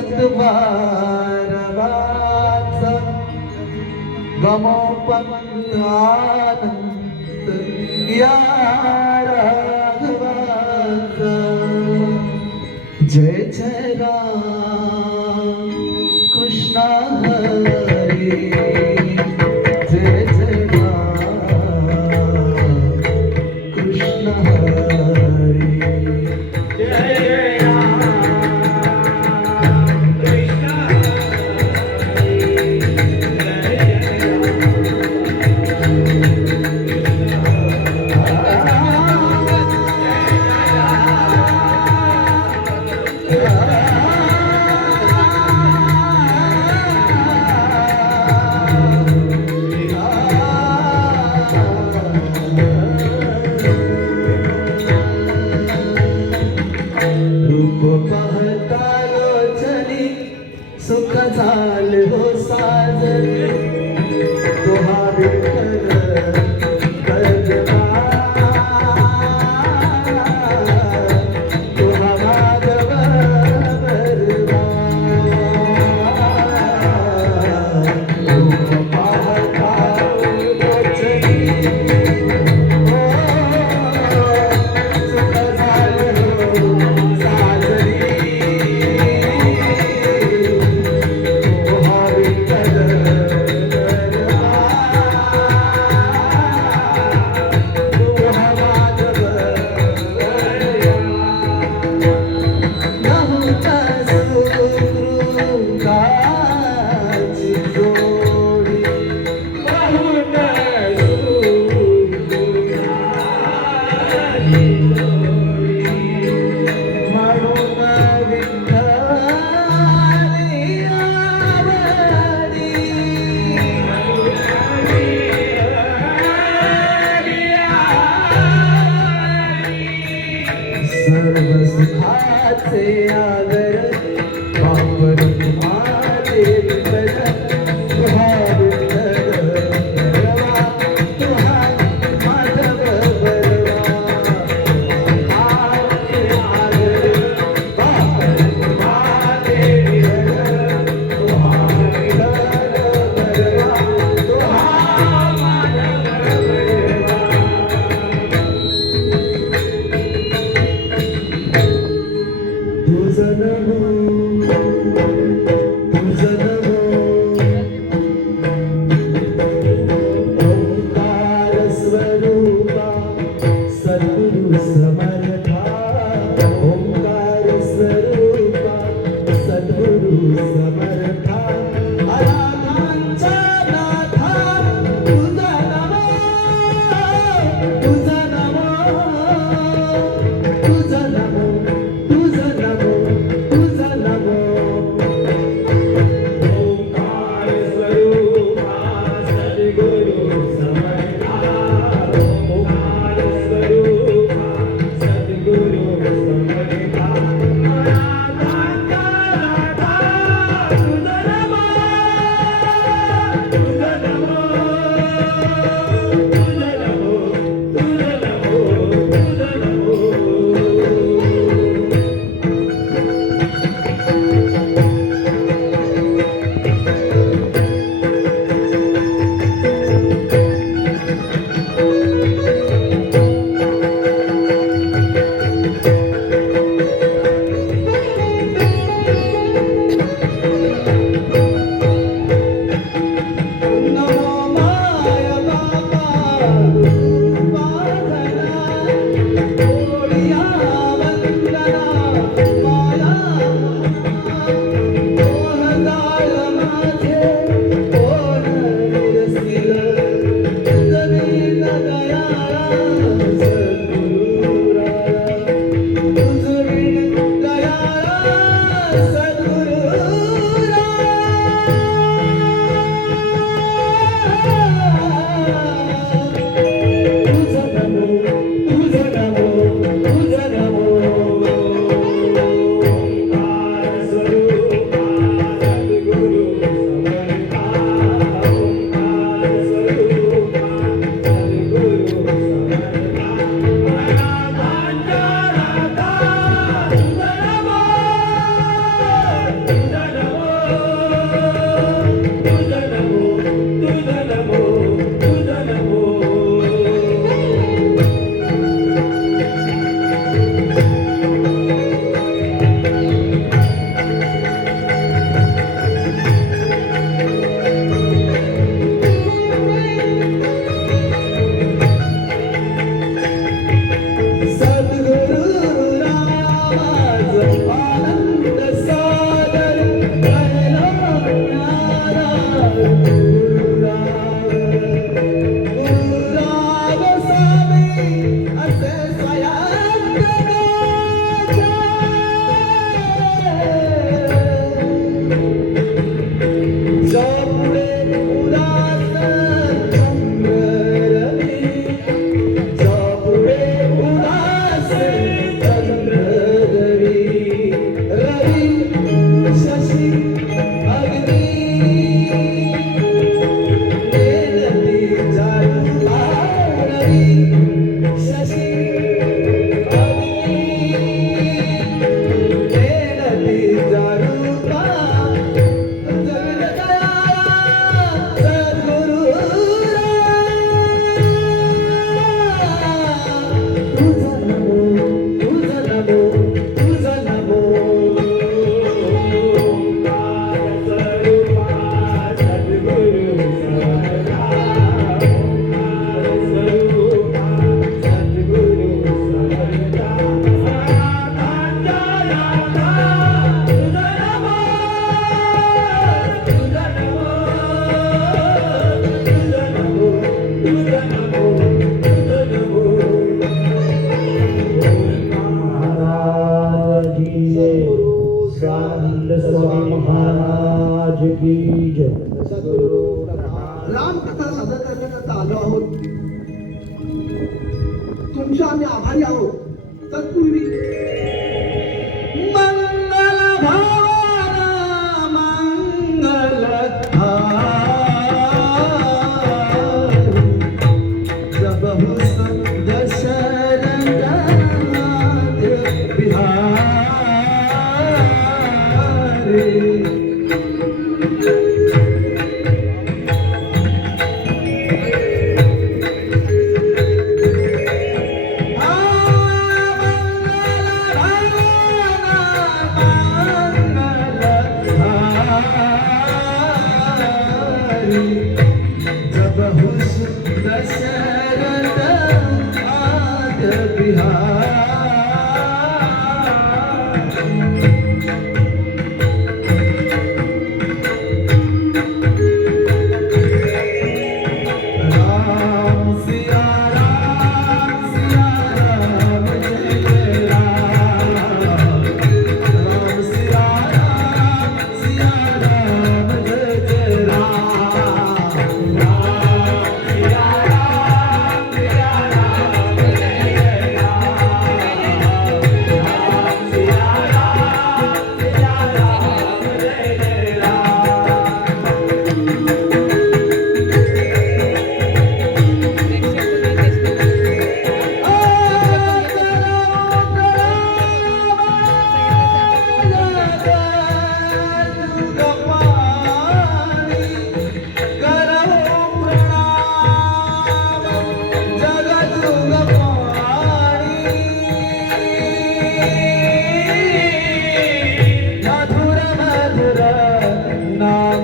चत्वारवाच गमोपंत या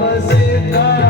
was it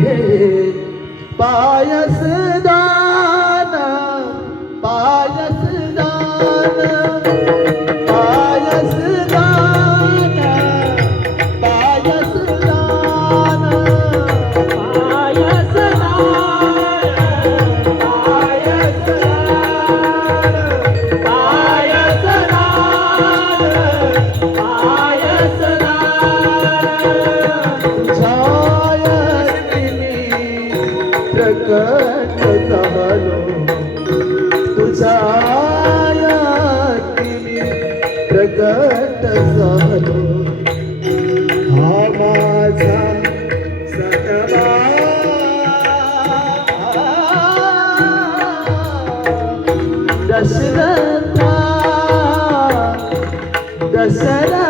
घे पायस ದಸರಾ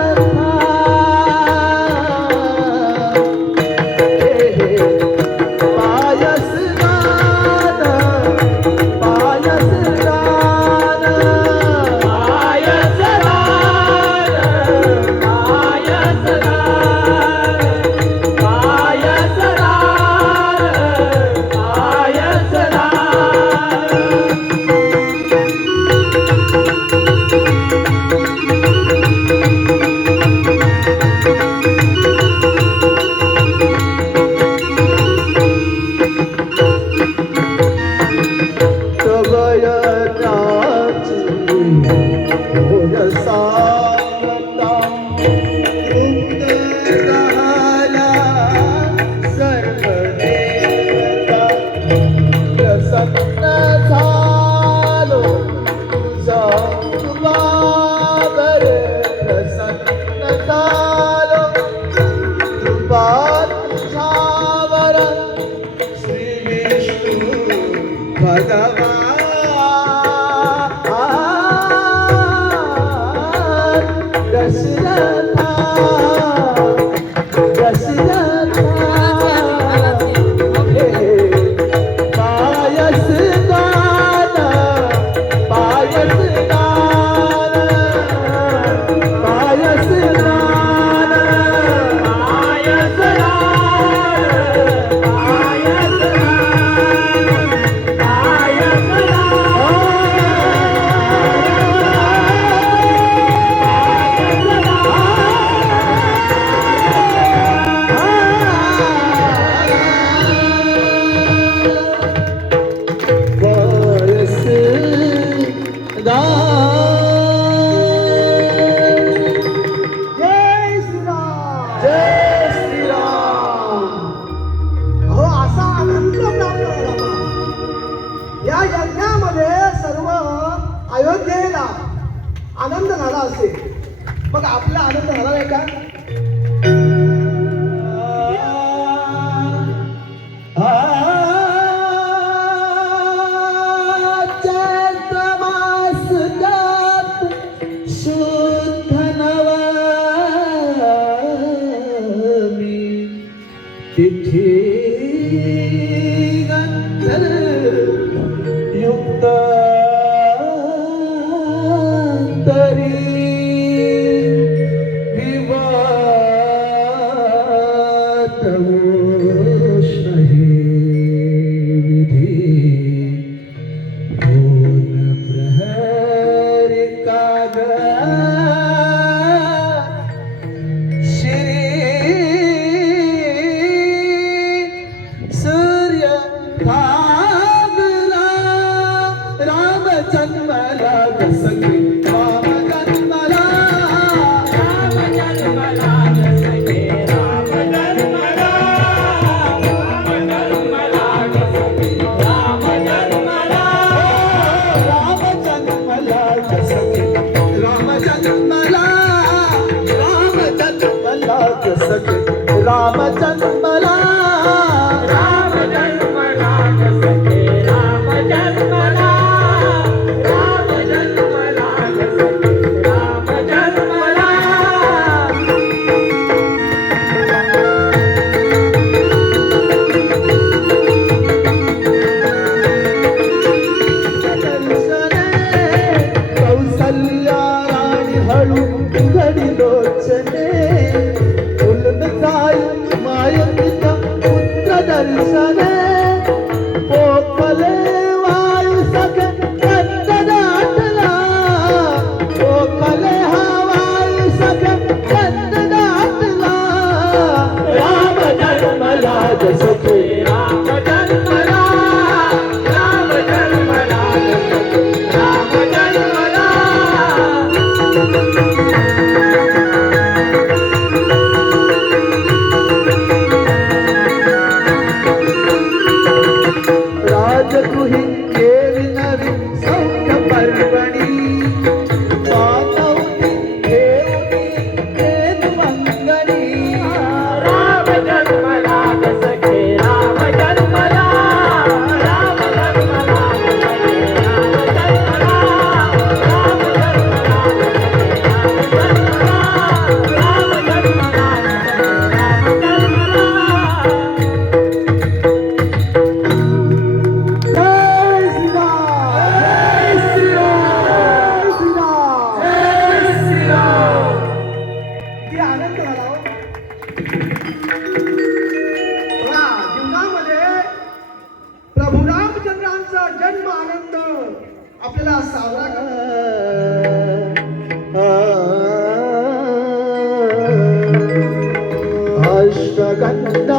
cantar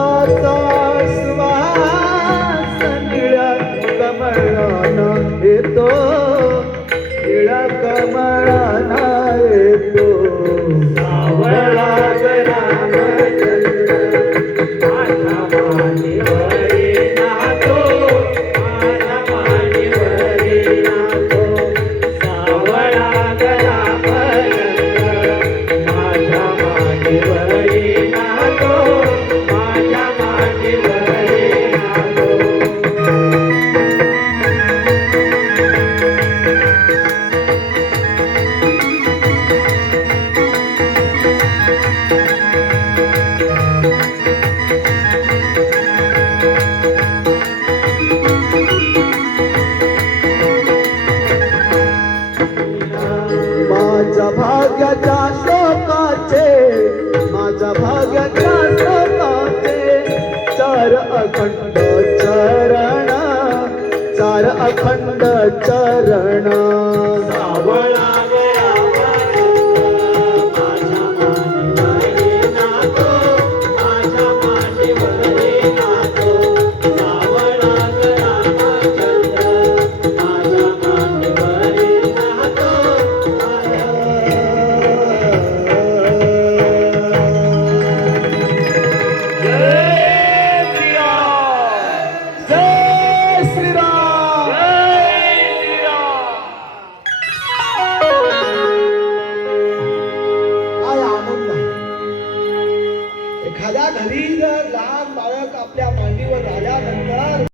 जा